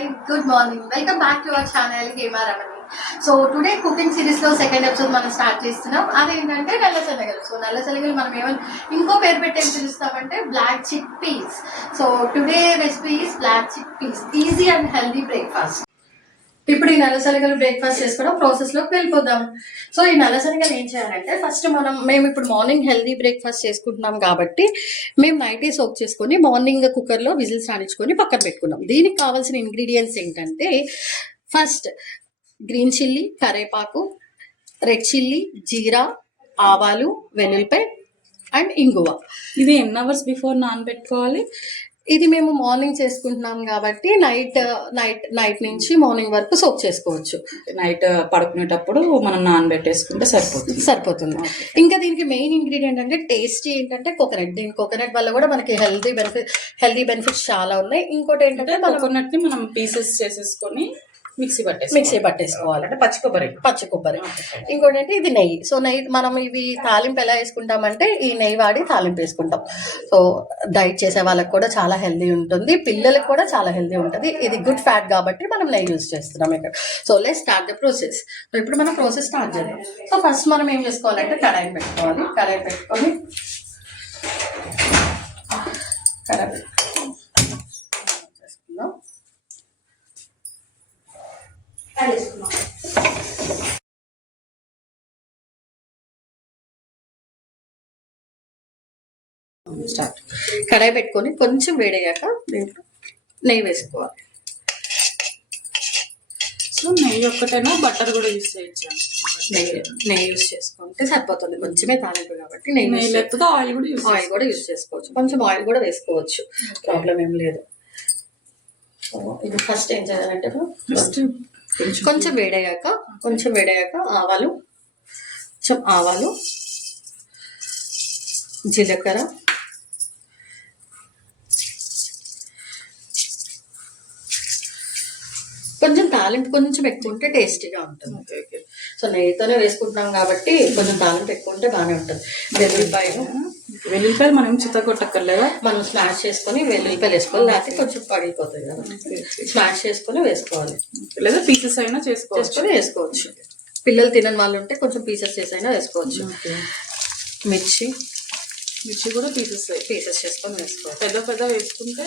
Hi, good morning. Welcome back to our channel Hema Ramani. So today cooking series లో second episode మనం start చేస్తున్నాం. అదేంటంటే నల్ల శనగలు. సో నల్ల శనగలు మనం ఏమైనా ఇంకో పేరు పెట్టి ఏం పిలుస్తామంటే black chick peas. So today recipe is black chick peas, easy and healthy breakfast. ఇప్పుడు ఈ నల్ల శనగలు బ్రేక్ఫాస్ట్ చేసుకోవడం ప్రాసెస్లోకి వెళ్ళిపోదాం. సో ఈ నల్ల శనగలు ఏం చేయాలంటే ఫస్ట్ మేము ఇప్పుడు మార్నింగ్ హెల్దీ బ్రేక్ఫాస్ట్ చేసుకుంటున్నాం కాబట్టి మేము నైటే సోక్ చేసుకొని మార్నింగ్ కుక్కర్లో విజిల్స్ రానిచ్చుకొని పక్కన పెట్టుకున్నాం. దీనికి కావాల్సిన ఇంగ్రీడియంట్స్ ఏంటంటే ఫస్ట్ గ్రీన్ చిల్లీ, కరేపాకు, రెడ్ చిల్లీ, జీరా, ఆవాలు, వెల్లుల్లిపాయ అండ్ ఇంగువ. ఇది ఎన్ని అవర్స్ బిఫోర్ నానబెట్టుకోవాలి? ఇది మేము మార్నింగ్ చేసుకుంటున్నాం కాబట్టి నైట్ నుంచి మార్నింగ్ వరకు సోక్ చేసుకోవచ్చు. నైట్ పడుకునేటప్పుడు మనం నానబెట్టేసుకుంటే సరిపోతుంది. ఇంకా దీనికి మెయిన్ ఇంగ్రీడియంట్ అంటే టేస్టీ ఏంటంటే కోకోనట్. దీని కోకోనట్ వల్ల కూడా మనకి హెల్దీ బెనిఫిట్స్ చాలా ఉన్నాయి. ఇంకోటి ఏంటంటే కోకోనట్ ని మనం పీసెస్ చేసేసుకొని మిక్సీ పట్టేసుకోవాలి. అంటే పచ్చి కొబ్బరి. ఇంకోటి అంటే ఇది నెయ్యి. సో నెయ్యి మనం ఇవి తాలింపు ఎలా వేసుకుంటామంటే ఈ నెయ్యి వాడి తాలింపు వేసుకుంటాం. సో డైట్ చేసే వాళ్ళకి కూడా చాలా హెల్దీ ఉంటుంది, పిల్లలకు కూడా చాలా హెల్దీ ఉంటుంది. ఇది గుడ్ ఫ్యాట్ కాబట్టి మనం నెయ్యి యూజ్ చేస్తున్నాం ఇక్కడ. So let's start the process. So ఇప్పుడు మనం ప్రాసెస్ స్టార్ట్ చేద్దాం. సో ఫస్ట్ మనం ఏం చేసుకోవాలంటే కడాయి పెట్టుకొని కడాయి పెట్టుకొని కొంచెం వేడయ్యాక దీంట్లో నెయ్యి వేసుకోవాలి. సో నెయ్యి ఒక్కటేనా, బటర్ కూడా యూజ్ చేయొచ్చు? నెయ్యి యూజ్ చేసుకుంటే సరిపోతుంది, కొంచెమే తాలింపు కాబట్టి నెయ్యి లేకపోతే ఆయిల్ కూడా యూజ్ చేసుకోవచ్చు. కొంచెం ఆయిల్ కూడా వేసుకోవచ్చు, ప్రాబ్లం ఏం లేదు. ఇది ఫస్ట్ ఏం చేయాలంటే కొంచెం వేడయ్యాక ఆవాలు, జీలకర్ర, కొంచెం తాలింపు కొంచెం ఎక్కువ ఉంటే టేస్టీగా ఉంటుంది. సో నెయ్యితోనే వేసుకుంటున్నాం కాబట్టి కొంచెం తాలింపు ఎక్కువ ఉంటే బాగానే ఉంటుంది. వెల్లుల్లిపాయలు మనం చిత్తగొట్టక్కర్లేదా? మనం స్మాష్ చేసుకొని వెల్లుల్లిపాయలు వేసుకోవాలి, లేకపోతే కొంచెం పడిపోతుంది కదా. స్మాష్ చేసుకొని వేసుకోవాలి, లేదా పీసెస్ అయినా చేసుకొని వేసుకోవచ్చు. పిల్లలు తినని వాళ్ళు ఉంటే కొంచెం పీసెస్ చేసైనా వేసుకోవచ్చు. మిర్చి కూడా పీసెస్ చేసుకొని వేసుకోవాలి. పెద్ద వేసుకుంటే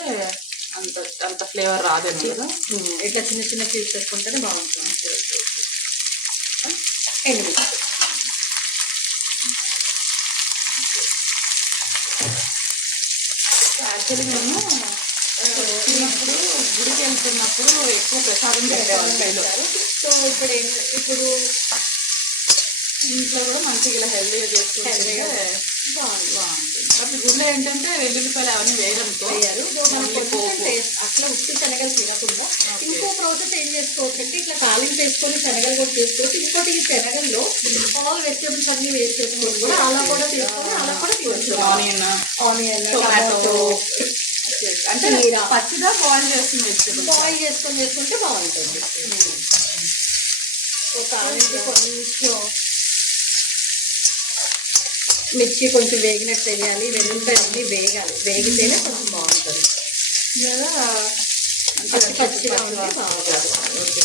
అంత ఫ్లేవర్ రాదేమో కదా. ఇట్లా చిన్న పీస్ వేసుకుంటేనే బాగుంటుంది. ఎండుమిర్చి, యాక్చువల్లీ మేము చిన్నప్పుడు గుడికి వెళ్తున్నప్పుడు ఎక్కువ ప్రసాదం పెట్టేవాళ్ళు. సో ఇప్పుడు ఇంట్లో కూడా మంచిగా ఇలా హెల్దీగా చేసుకుంటే బాగుంటుంది. బట్ గుడిలో ఏంటంటే వెల్లుల్లిపాయలు అవన్నీ వేయడంతో అట్లా ఉత్తి శనగలు తినకుండా ఇంకో ప్రాసెస్ ఏం చేసుకోవచ్చు అంటే ఇట్లా తాలింపు వేసుకొని శనగలు కూడా చేసుకోవచ్చు. ఇంకోటి ఈ శనగల్లో ఆల్ వెజిటేబుల్స్ అన్ని వేస్ట్ చేసుకొని కూడా అలా కూడా తీయచ్చు. ఆనియన్, టొమాటో, అంటే పచ్చిగా బాయిల్ చేసుకొని వేసుకుంటే బాగుంటుంది. తాలింపు కొంచెం మిర్చి కొంచెం వేగినట్టు వేయాలి, వెల్లుల్లిపాయలు అన్నీ వేగితేనే కొంచెం బాగుంటుంది కదా. పచ్చిగా ఉంటే బాగుంటుంది.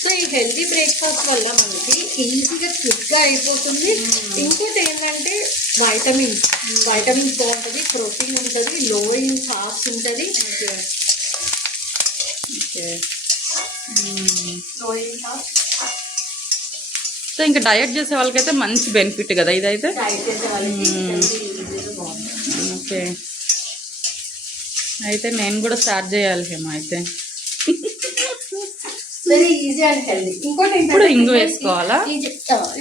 సో ఈ హెల్దీ బ్రేక్ఫాస్ట్ వల్ల మనకి ఈజీగా క్విక్గా అయిపోతుంది. ఇంకోటి ఏంటంటే వైటమిన్స్ బాగుంటుంది, ప్రోటీన్ ఉంటుంది, లో ఇన్ ఫాస్ట్ ఉంటుంది. లో ఇన్ ఫాస్ట్. సో ఇంకా డయట్ చేసే వాళ్ళకైతే మంచి బెనిఫిట్ కదా ఇదైతే. ఓకే, అయితే నేను కూడా స్టార్ట్ చేయాలి హేమా. అయితే వెరీ ఈజీ అండ్ హెల్దీ. ఇంకోటి ఇప్పుడు ఇంగు వేసుకోవాలా?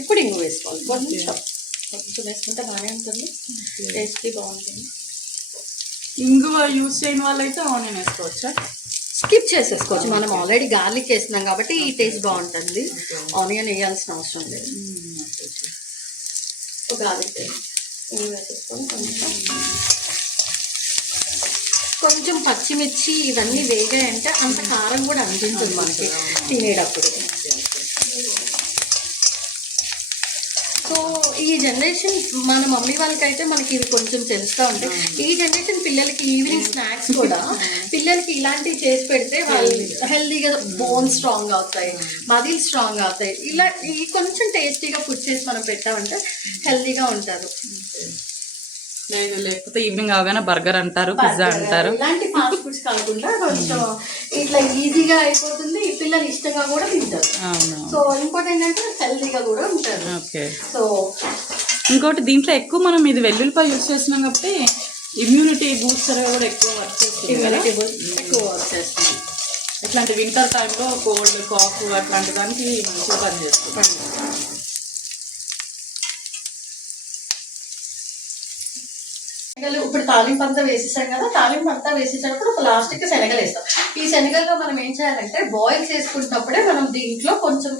ఇప్పుడు ఇంగు వేసుకోవాలి, కొంచెం వేసుకుంటే బాగానే ఉంటుంది, టేస్టీ బాగుంటుంది. ఇంగువ యూజ్ చేయని వాళ్ళైతే ఆనియన్ వేసుకోవచ్చా? స్కిప్ చేసేసుకోవచ్చు, మనం ఆల్రెడీ గార్లిక్ వేస్తున్నాం కాబట్టి ఈ టేస్ట్ బాగుంటుంది. ఆనియన్ వేయాల్సిన అవసరం లేదు. గార్లిక్ వేసేసుకొని కొంచెం పచ్చిమిర్చి ఇవన్నీ వేగాయంటే అంత కారం కూడా అనిపించదు మనకి తినేటప్పుడు. సో ఈ జనరేషన్ మన మమ్మీ వాళ్ళకైతే మనకి ఇవి కొంచెం తెలుస్తూ ఉంటాయి. ఈ జనరేషన్ పిల్లలకి ఈవినింగ్ స్నాక్స్ కూడా పిల్లలకి ఇలాంటివి చేసి పెడితే వాళ్ళు హెల్తీగా బోన్స్ స్ట్రాంగ్ అవుతాయి, మదిల్ స్ట్రాంగ్ అవుతాయి. ఇలా ఈ కొంచెం టేస్టీగా ఫుడ్ చేసి మనం పెట్టామంటే హెల్తీగా ఉంటారు. లేదు లేకపోతే ఈవినింగ్ అవగానే బర్గర్ అంటారు, పిజ్జా అంటారు. ఇలాంటి ఫాస్ట్ ఫుడ్స్ కాకుండా కొంచెం ఇట్లా ఈజీగా అయిపోతుంది, పిల్లలు ఇష్టంగా కూడా తింటారు. సో ఇంకోటి ఏంటంటే హెల్తీగా కూడా ఉంటారు. ఓకే. సో ఇంకోటి దీంట్లో ఎక్కువ మనం ఇది వెల్లుల్లిపాయ యూస్ చేస్తున్నాం కాబట్టి ఇమ్యూనిటీ బూస్టర్ కూడా ఎక్కువ వర్క్ చేస్తుంది. ఎక్కువ వర్క్ చేస్తుంది. ఇట్లాంటి వింటర్ టైంలో కోల్డ్ కాఫ్ అట్లాంటి దానికి మంచిగా పనిచేస్తుంది. శనగలు ఇప్పుడు తాలింపు అంతా వేసేసాం కదా, తాలింపు అంతా వేసేటప్పుడు ఒక లాస్ట్కి శనగలు వేస్తాం. ఈ శనగల్లో మనం ఏం చేయాలంటే బాయిల్ చేసుకున్నప్పుడే మనం దీంట్లో కొంచెం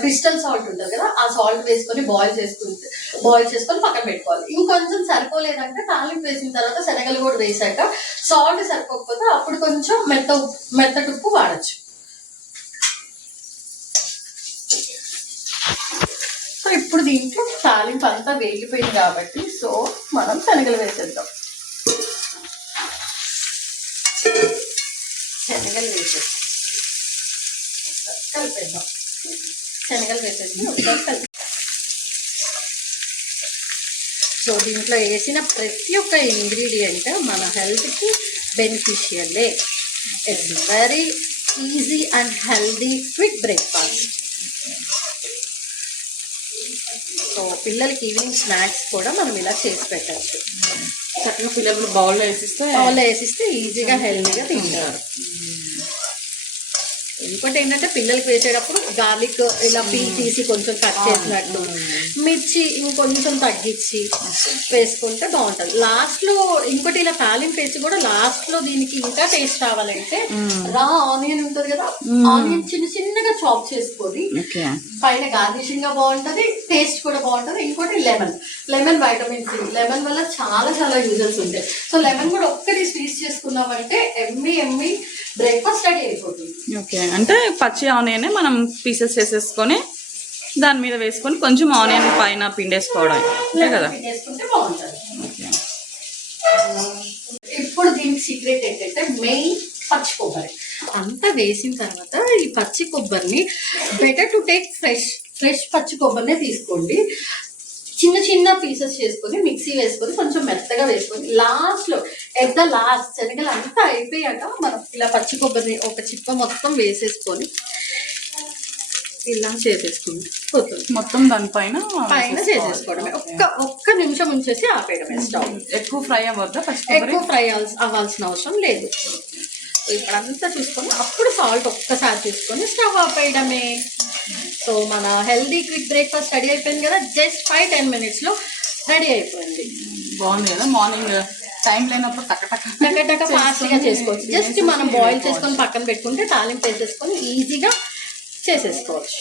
క్రిస్టల్ సాల్ట్ ఉంటుంది కదా, ఆ సాల్ట్ వేసుకొని బాయిల్ చేసుకొని పక్కన పెట్టుకోవాలి. ఇంకొంచెం సరిపోలేదంటే తాలింపు వేసిన తర్వాత శనగలు కూడా వేసాక సాల్ట్ సరిపోకపోతే అప్పుడు కొంచెం మెత్తటి ఉప్పు వాడచ్చు. సో ఇప్పుడు దీంట్లో తాలింపు అంతా వేగిపోయింది కాబట్టి సో మనం శనగలు వేసేద్దాం. శనగలు వేసేద్దాం, కలిపేద్దాం. శనగలు వేసేసి ఒకసారి సో దీంట్లో వేసిన ప్రతి ఒక్క ఇంగ్రీడియంట్ మన హెల్త్కి బెనిఫిషియలే. It's very easy and healthy quick breakfast. So పిల్లలకి ఈవినింగ్ స్నాక్స్ కూడా మనం ఇలా చేసి పెట్టచ్చు. చక్కగా పిల్లలు బౌల్లో వేసిస్తే ఈజీగా హెల్దీగా తింటారు. ఇంకోటి ఏంటంటే పిల్లలకి వేసేటప్పుడు గార్లిక్ ఇలా పీల్ తీసి కొంచెం కట్ చేసినట్టు, మిర్చి ఇంకొంచెం తగ్గించి వేసుకుంటే బాగుంటుంది. లాస్ట్లో ఇంకోటి ఇలా తాలింపు వేసి కూడా లాస్ట్లో దీనికి ఇంకా టేస్ట్ రావాలంటే రా ఆనియన్ ఉంటుంది కదా, ఆనియన్ చిన్న చిన్నగా చాప్ చేసుకొని పైన గార్నిషింగ్ గా బాగుంటుంది, టేస్ట్ కూడా బాగుంటుంది. ఇంకోటి లెమన్ వైటమిన్ సి, లెమన్ వల్ల చాలా చాలా యూజెస్ ఉంటాయి. సో లెమన్ కూడా ఒక్కటి స్క్వీజ్ చేసుకున్నామంటే ఎమ్మి బ్రేక్ఫాస్ట్ రెడీ అయిపోతుంది. ఓకే, అంటే పచ్చి ఆనియన్ మనం పీసెస్ చేసేసుకొని దాని మీద వేసుకొని కొంచెం ఆనియన్ పైన పిండేసుకోవడం అంతే కదా, పిండేసుకుంటే బాగుంటుంది. ఇప్పుడు దీనికి సీక్రెట్ ఏంటంటే మెయిన్ పచ్చి కొబ్బరి అంతా వేసిన తర్వాత ఈ పచ్చి కొబ్బరిని బెటర్ టు టేక్ ఫ్రెష్ పచ్చి కొబ్బరినే తీసుకోండి. చిన్న చిన్న పీసెస్ చేసుకొని మిక్సీ వేసుకొని కొంచెం మెత్తగా వేసుకొని లాస్ట్లో ఎట్ ద లాస్ట్ శనగలు అంతా అయిపోయాక మనం ఇలా పచ్చి కొబ్బరిని ఒక చిప్ప మొత్తం వేసేసుకొని ఇలా చేసేసుకుంటే పోతుంది. మొత్తం దానిపైన చేసేసుకోవడమే. ఒక్క నిమిషం ఉంచేసి ఆపేయడమే స్టవ్. ఎక్కువ ఫ్రై అవ్వద్దా? ఎక్కువ ఫ్రై అవ్వాల్సిన అవసరం లేదు. ఇప్పుడంతా చూసుకొని అప్పుడు సాల్ట్ ఒక్కసారి చూసుకొని స్టవ్ ఆపేయడమే. సో మన హెల్దీ క్విక్ బ్రేక్ఫాస్ట్ రెడీ అయిపోయింది కదా, జస్ట్ 5-10 minutesలో రెడీ అయిపోయింది. బాగుంది కదా. మార్నింగ్ టైం లేనప్పుడు టక ఫాస్ట్గా చేసుకోవచ్చు. జస్ట్ మనం బాయిల్ చేసుకొని పక్కన పెట్టుకుంటే తాలింపు వేసేసుకొని ఈజీగా చేసేసుకోవచ్చు.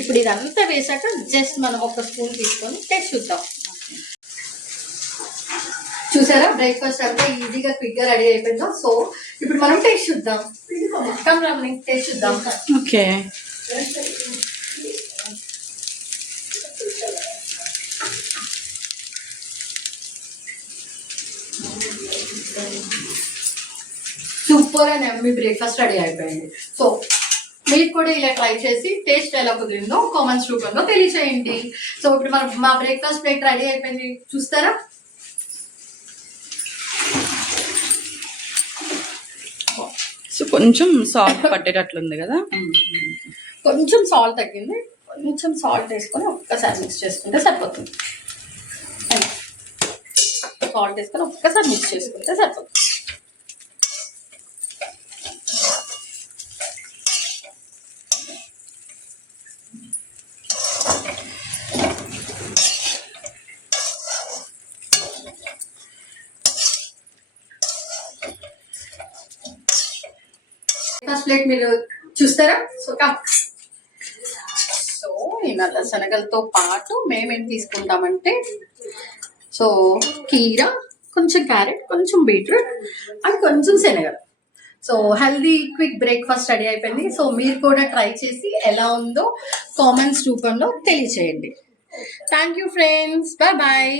ఇప్పుడు ఇదంతా వేసాక జస్ట్ మనం ఒక స్పూన్ తీసుకొని టేస్ట్ చూద్దాం. చూసారా బ్రేక్ఫాస్ట్ అంతా ఈజీగా క్విక్గా రెడీ అయిపోయిందో. సో ఇప్పుడు మనం టేస్ట్ చూద్దాం. టేస్ట్ చూద్దాం. Okay, super and Emmy breakfast ready అయిపోయింది. సో మీరు కూడా ఇలా ట్రై చేసి టేస్ట్ ఎలా కుదిరిందో కామెంట్స్ రూపంలో తెలియచేయండి. సో ఇప్పుడు మా బ్రేక్ఫాస్ట్ ప్లేట్ రెడీ అయిపోయింది, చూస్తారా? సో కొంచెం సాల్ట్ పట్టేటట్లుంది కదా, కొంచెం సాల్ట్ తగ్గింది, కొంచెం సాల్ట్ వేసుకొని ఒక్కసారి మిక్స్ చేసుకుంటే సరిపోతుంది. సాల్ట్ వేసుకొని ఒక్కసారి మిక్స్ చేసుకుంటే సరిపోతుంది. బ్రేక్ఫాస్ట్ ప్లేట్ మీరు చూస్తారా? సో ఈ నల్ల శనగలతో పాటు మేమేం తీసుకుంటామంటే సో కీరా, కొంచెం క్యారెట్, కొంచెం బీట్రూట్ అండ్ కొంచెం శనగలు. So healthy quick breakfast ready అయిపోయింది. సో మీరు కూడా ట్రై చేసి ఎలా ఉందో కామెంట్స్ రూపంలో తెలియచేయండి. Thank you friends, bye bye.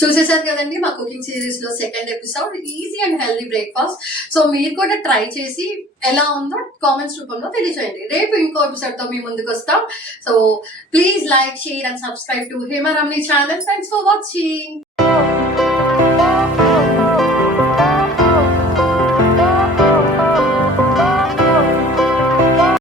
చూసేసారు కదండి మా కుకింగ్ సిరీస్ లో second episode, easy and healthy breakfast. So మీరు కూడా ట్రై చేసి ఎలా ఉందో కామెంట్స్ రూపంలో తెలియజేయండి. రేపు ఇంకో ఎపిసోడ్ తో మీ ముందుకు వస్తాం. So please like, share and subscribe to Hema Ramani channel. Thanks for watching.